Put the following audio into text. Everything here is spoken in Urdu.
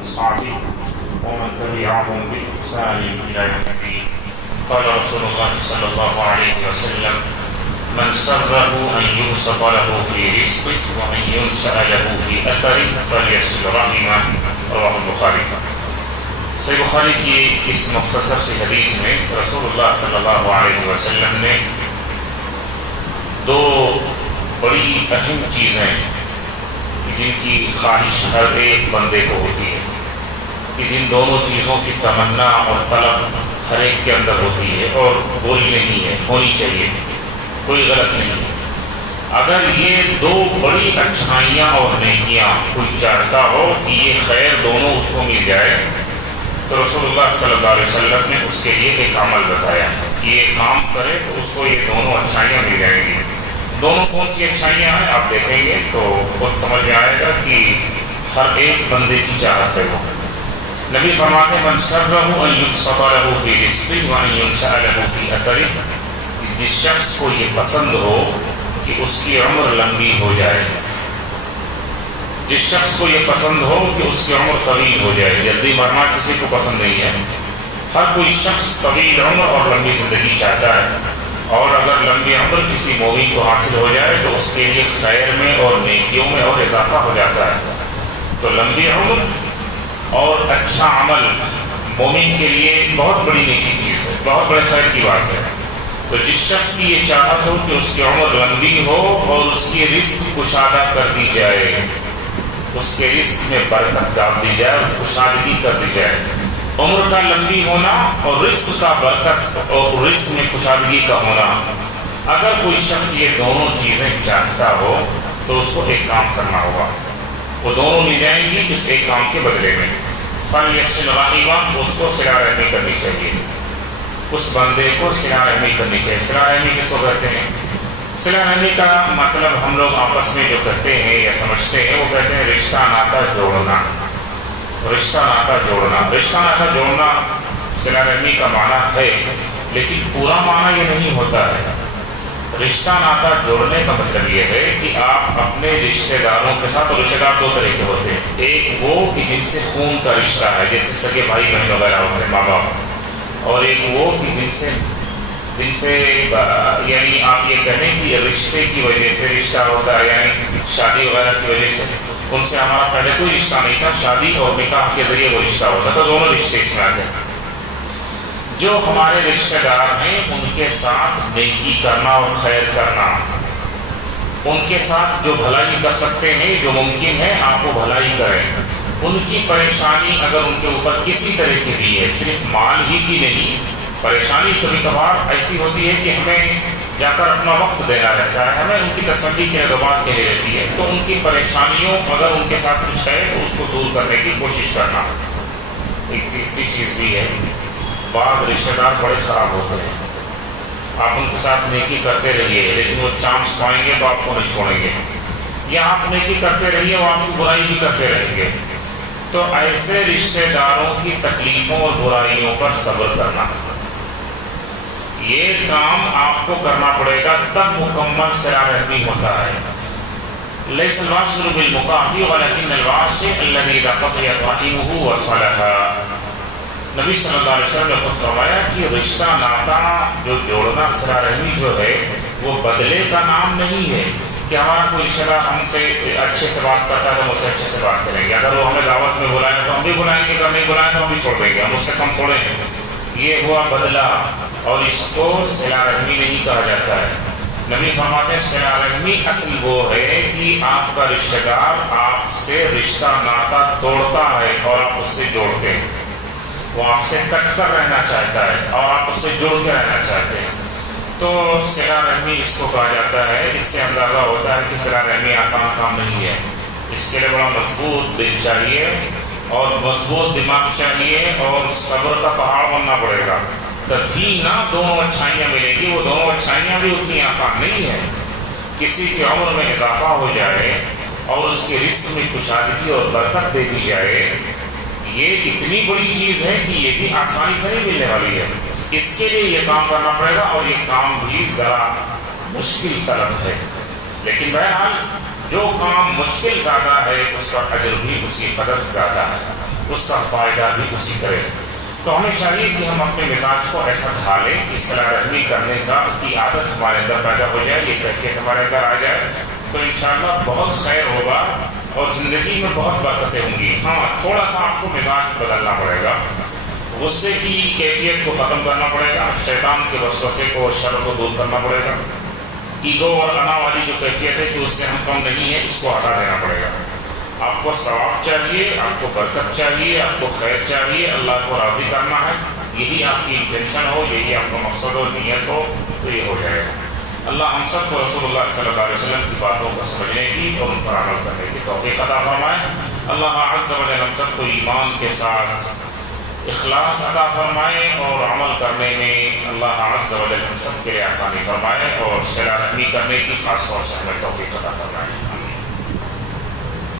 وأصحابه ومن تبعهم بإحسان إلى يوم الدين. قال رسول الله صلى الله عليه وسلم: من سره أن يبسط له في رزقه ومن ينسأ له في أثره فليصل رحمه. رواه البخاری. صحیح بخاری کی اس مختصر سی حدیث میں رسول اللہ صلی اللہ علیہ وسلم نے دو بڑی اہم چیزیں جن کی خواہش ہر ایک بندے کو ہوتی ہے، کہ جن دونوں چیزوں کی تمنا اور طلب ہر ایک کے اندر ہوتی ہے اور بری نہیں ہے، ہونی چاہیے، کوئی غلط نہیں ہے. اگر یہ دو بڑی اچھائیاں اور نیکیاں کوئی چاہتا ہو کہ یہ خیر دونوں اس کو مل جائے، تو رسول اللہ صلی اللہ علیہ وسلم نے اس کے لیے ایک عمل بتایا کہ یہ کام کرے تو اس کو یہ دونوں اچھائیاں مل جائیں گی. دونوں کون سی اچھائیاں ہیں آپ دیکھیں گے تو خود سمجھ میں آئے گا کہ ہر ایک بندے کی چاہت ہے. وہ نبی فرماتے ہیں: من سرہ ان یبسط له فی رزقہ وان ینسأ له فی اثرہ. جس شخص کو یہ پسند ہو کہ اس کی عمر لمبی ہو جائے، جس شخص کو یہ پسند ہو کہ اس کی عمر طویل ہو جائے. جلدی مرنا کسی کو پسند نہیں ہے، ہر کوئی شخص طویل عمر اور لمبی زندگی چاہتا ہے، اور اگر لمبی عمر کسی مومن کو حاصل ہو جائے تو اس کے لیے خیر میں اور نیکیوں میں اور اضافہ ہو جاتا ہے. تو لمبی عمر اور اچھا عمل مومن کے لیے بہت بڑی نیکی چیز ہے، بہت بڑے خیر کی بات ہے. تو جس شخص کی یہ چاہت ہو کہ اس کی عمر لمبی ہو اور اس کی رزق کشادہ کر دی جائے، اس کے رزق میں برکت ڈال دی جائے اور کشادگی کر دی جائے. عمر کا لمبی ہونا اور رزق کا برکت اور رزق میں کشادگی کا ہونا، اگر کوئی شخص یہ دونوں چیزیں چاہتا ہو تو اس کو ایک کام کرنا ہوگا. وہ دونوں مل جائیں گی اس ایک کام کے بدلے میں. فلیصل رحمہ، اس کو صلہ رحمی کرنی چاہیے، اس بندے کو صلہ رحمی کرنی چاہیے. صلہ رحمی کس کو کہتے ہیں؟ صلہ رحمی کا مطلب ہم لوگ آپس میں جو کہتے ہیں یا سمجھتے ہیں وہ کہتے ہیں رشتہ ناتا جوڑنا. رشتہ ناتا جوڑنا، رشتہ ناتا جوڑنا صلہ رحمی کا معنی ہے، لیکن پورا معنی یہ نہیں ہوتا ہے. رشتہ ناتا جوڑنے کا مطلب یہ ہے کہ آپ اپنے رشتہ داروں کے ساتھ، اور رشتہ دار دو طرح کے ہوتے ہیں. ایک وہ کہ جن سے خون کا رشتہ ہے، جیسے سگے بھائی بہن وغیرہ ہوتے ہیں، ماں باپ، اور ایک وہ کہ جن سے یعنی آپ یہ کہیں کہ رشتے کی وجہ سے رشتہ ہوتا ہے، یعنی شادی وغیرہ کی وجہ سے. ان سے ہمارا پہلے کوئی رشتہ نہیں تھا، شادی اور نکاح کے ذریعے وہ رشتہ ہوتا تھا. دونوں رشتے اس میں آتے ہیں. جو ہمارے رشتہ دار ہیں ان کے ساتھ نیکی کرنا اور خیر کرنا، ان کے ساتھ جو بھلائی کر سکتے ہیں، جو ممکن ہے آپ کو بھلائی کریں. ان کی پریشانی اگر ان کے اوپر کسی طرح کی بھی ہے، صرف مال ہی کی نہیں، پریشانی کبھی کبھار ایسی ہوتی ہے کہ ہمیں جا کر اپنا وقت دینا رہتا ہے، ہمیں ان کی تسلی کی بات کہی رہتی ہے، تو ان کی پریشانیوں اگر ان کے ساتھ کچھ ہے تو اس کو دور کرنے کی کوشش کرنا. ایک تیسری چیز بھی ہے، بعض رشتہ دار بڑے خراب ہوتے ہیں، آپ ان کے ساتھ نیکی کرتے رہیے لیکن وہ چانس پائیں گے تو آپ کو نہیں چھوڑیں گے، یا آپ نیکی کرتے رہیے وہ آپ کی برائی بھی کرتے رہیں گے. تو ایسے رشتہ داروں کی تکلیفوں اور برائیوں پر صبر کرنا، یہ کام آپ کو کرنا پڑے گا، تب مکمل صلہ رحمی ہوتا ہے. لیس الواصل بالمکافئ ولکن الواصل الذی اذا قطعت رحمہ وصلہ. نبی صلی اللہ علیہ وسلم نے خود فرمایا کہ رشتہ ناتا جو جوڑنا، صلہ رحمی جو ہے وہ بدلے کا نام نہیں ہے کہ ہمارا کوئی رشتہ دار ہم سے اچھے سے بات کرتا ہے تو ہم اس سے اچھے سے بات کریں گے، اگر وہ ہمیں دعوت میں بلائیں تو ہم بھی بلائیں گے، اگر نہیں بلائیں تو ہم بھی چھوڑ دیں گے، ہم اس سے کم تھوڑے ہیں. یہ ہوا بدلہ، اور اس کو صلہ رحمی نہیں کہا جاتا ہے. نبی فرماتے ہیں صلہ رحمی اصل وہ ہے کہ آپ کا رشتہ دار آپ سے رشتہ ناتا توڑتا ہے اور آپ اس سے جوڑتے ہیں. وہ آپ سے کٹ کر رہنا چاہتا ہے اور آپ اس سے جڑ کے رہنا چاہتے ہیں. تو صلہ رحمی اس کو کہا جاتا ہے. اس سے اندازہ ہوتا ہے کہ صلہ رحمی آسان کام نہیں ہے. اس کے لیے بڑا مضبوط دل چاہیے اور مضبوط دماغ چاہیے اور صبر کا پہاڑ بننا پڑے گا، تبھی نہ دونوں اچھائیاں ملیں گی. وہ دونوں اچھائیاں بھی اتنی آسان نہیں ہے. کسی کی عمر میں اضافہ ہو جائے اور اس کے رزق میں کشادگی اور برکت دے دی جائے، یہ اتنی بڑی چیز ہے کہ یہ بھی آسانی سے نہیں ملنے والی ہے. اس کے لیے یہ کام کرنا پڑے گا اور یہ کام بھی ذرا مشکل طلب ہے. لیکن بہرحال جو کام مشکل زیادہ ہے اس کا اجر بھی اسی قدر زیادہ ہے، اس کا فائدہ بھی اسی طرح۔ تو ہمیں چاہیے کہ ہم اپنے مزاج کو ایسا ڈھالیں کہ صلہ رحمی کرنے کی عادت ہمارے اندر پیدا ہو جائے، یہ کیفیت ہمارے اندر آ جائے تو انشاءاللہ بہت خیر ہوگا اور زندگی میں بہت برکتیں ہوں گی۔ ہاں تھوڑا سا آپ کو مزاج بدلنا پڑے گا، غصے کی کیفیت کو ختم کرنا پڑے گا، شیطان کے وسوسے کو، شر کو دور کرنا پڑے گا، ایگو اور انا والی جو کیفیت ہے کہ اس سے ہم کم نہیں ہے اس کو ہٹا دینا پڑے گا۔ آپ کو ثواب چاہیے، آپ کو برکت چاہیے، آپ کو خیر چاہیے، اللہ کو راضی کرنا ہے، یہی آپ کی انٹینشن ہو، یہی آپ کا مقصد ہو، نیت ہو تو یہ ہو جائے گا۔ اللہ ہم سب کو رسول اللہ صلی اللہ علیہ وسلم کی باتوں کو سمجھنے کی اور ان پر عمل کرنے کی توفیق عطا فرمائے۔ اللہ عز و جل ہم سب کو ایمان کے ساتھ اخلاص عطا فرمائے اور عمل کرنے میں اللہ عز و جل ہم سب کے لیے آسانی فرمائے اور صلہ رحمی کرنے کی خاص طور سے ہمیں توفیق عطا فرمائے۔